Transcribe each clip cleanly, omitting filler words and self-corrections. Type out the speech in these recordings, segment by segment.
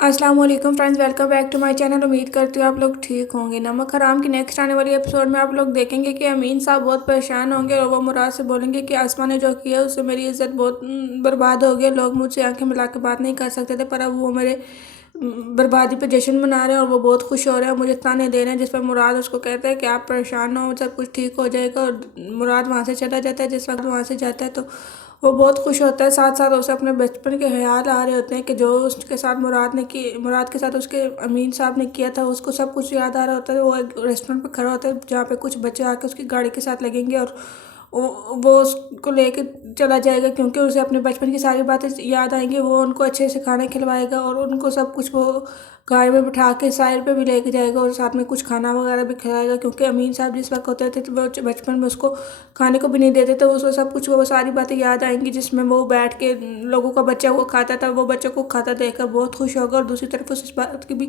अस्सलाम वालेकुम friends, welcome back to my channel. उम्मीद करती हूँ आप लोग ठीक होंगे। नमक हराम की नेक्स्ट आने वाली एपिसोड में आप लोग देखेंगे कि अमीन साहब बहुत परेशान होंगे और वो मुराद से बोलेंगे कि आसमा ने जो किया उससे मेरी इज्जत बहुत बर्बाद हो गई। लोग मुझसे आंखें मिला के बात नहीं कर सकते थे, पर अब वो मेरे बर्बादी पे जश्न मना रहे हैं और वो बहुत खुश हो रहे हैं, मुझे ताने दे रहे हैं। जिस पर मुराद उसको कहता है कि आप परेशान ना हो, सब कुछ ठीक हो जाएगा। और मुराद वहाँ से चला जाता है। जिस वक्त वहाँ से जाता है तो वो बहुत खुश होता है। साथ साथ उसे अपने बचपन के ख्याल आ रहे होते हैं कि जो उसके साथ मुराद के साथ उसके अमीन साहब ने किया था, उसको सब कुछ याद आ रहा होता है। वो एक रेस्टोरेंट पे खड़ा होता है जहाँ पे कुछ बच्चे आके उसकी गाड़ी के साथ लगेंगे और वो उसको लेके चला जाएगा, क्योंकि उसे अपने बचपन की सारी बातें याद आएंगी। वो उनको अच्छे से खाना खिलवाएगा और उनको सब कुछ वो गाड़ी में बिठा के साइड पे भी लेके जाएगा और साथ में कुछ खाना वगैरह भी खिलाएगा, क्योंकि अमीन साहब जिस वक्त होते थे तो वो बचपन में उसको खाने को भी नहीं देते, तो उसको सब कुछ वो सारी बातें याद आएंगी जिसमें वो बैठ के लोगों का बच्चा वो खाता था। वो बच्चों को खाता देखकर बहुत खुश होगा और दूसरी तरफ उस बात की भी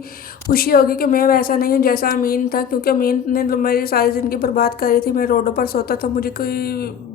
खुशी होगी कि मैं वैसा नहीं हूँ जैसा अमीन था, क्योंकि अमीन ने तो मेरी सारी ज़िंदगी बर्बाद करी थी। मैं रोडों पर सोता था, मुझे कोई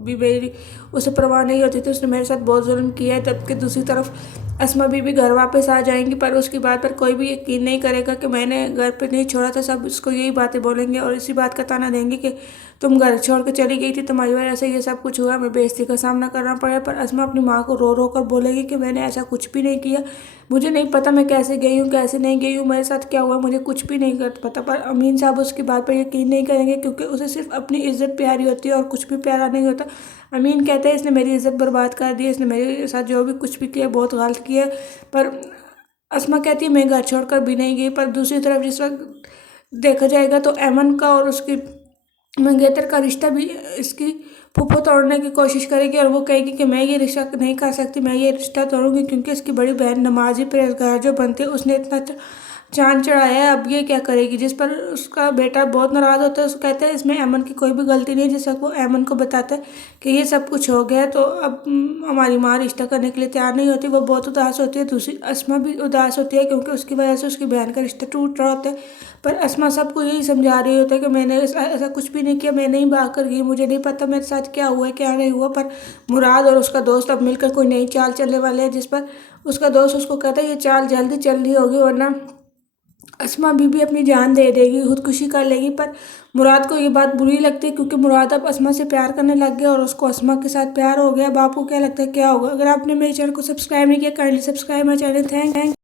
भी मेरी उसे परवाह नहीं होती थी। उसने मेरे साथ बहुत जुल्म किया है। जबकि दूसरी तरफ अस्मा बीबी घर वापस आ जाएंगी, पर उसकी बात पर कोई भी यकीन नहीं करेगा कि मैंने घर पे नहीं छोड़ा था। सब उसको यही बातें बोलेंगे और इसी बात का ताना देंगे कि तुम घर छोड़ के चली गई थी, तुम्हारी वजह से ये सब कुछ हुआ, हमें बेइज्जती का सामना करना पड़ा। पर अस्मा अपनी माँ को रो रो कर बोलेगी कि मैंने ऐसा कुछ भी नहीं किया, मुझे नहीं पता मैं कैसे गई हूँ कैसे नहीं गई हूँ, मेरे साथ क्या हुआ मुझे कुछ भी नहीं कर पता। पर अमीन साहब उसकी बात पर यकीन नहीं करेंगे, क्योंकि उसे सिर्फ अपनी इज्जत प्यारी होती है और कुछ भी प्यारा नहीं होता। अमीन कहते हैं इसने मेरी इज्जत बर्बाद कर दी, इसने मेरे साथ जो भी कुछ भी किया बहुत गलत किया। पर अस्मा कहती है मैं घर छोड़कर भी नहीं गई। पर दूसरी तरफ जिस वक्त देखा जाएगा तो अमन का और उसकी मंगेतर का रिश्ता भी इसकी फूफो तोड़ने की कोशिश करेगी और वो कहेगी कि मैं ये रिश्ता नहीं कर सकती, मैं ये रिश्ता तोड़ूंगी, क्योंकि इसकी बड़ी बहन नमाजी परहेजगार जो बनती है उसने इतना चांद चढ़ाया है, अब ये क्या करेगी। जिस पर उसका बेटा बहुत नाराज़ होता है। उसको कहता है इसमें अमन की कोई भी गलती नहीं है। जिस वक्त वो अमन को बताता है कि ये सब कुछ हो गया तो अब हमारी माँ रिश्ता करने के लिए तैयार नहीं होती, वो बहुत उदास होती है। दूसरी अस्मा भी उदास होती है, क्योंकि उसकी वजह से उसकी बहन का रिश्ता टूट रहा होता है। पर अस्मा सबको यही समझा रही होता है कि मैंने ऐसा कुछ भी नहीं किया, मैं नहीं भाग कर गई, मुझे नहीं पता मेरे साथ क्या हुआ है क्या नहीं हुआ। पर मुराद और उसका दोस्त अब मिलकर कोई नई चाल चलने वाले हैं, जिस पर उसका दोस्त उसको कहता है ये चाल जल्दी चल रही होगी, वरना अस्मा बीबी अपनी जान दे देगी, खुदकुशी कर लेगी। पर मुराद को ये बात बुरी लगती है, क्योंकि मुराद अब अस्मा से प्यार करने लग गया और उसको अस्मा के साथ प्यार हो गया। अब आपको क्या लगता है क्या होगा? अगर आपने मेरे चैनल को सब्सक्राइब नहीं किया, kindly subscribe my channel. Thank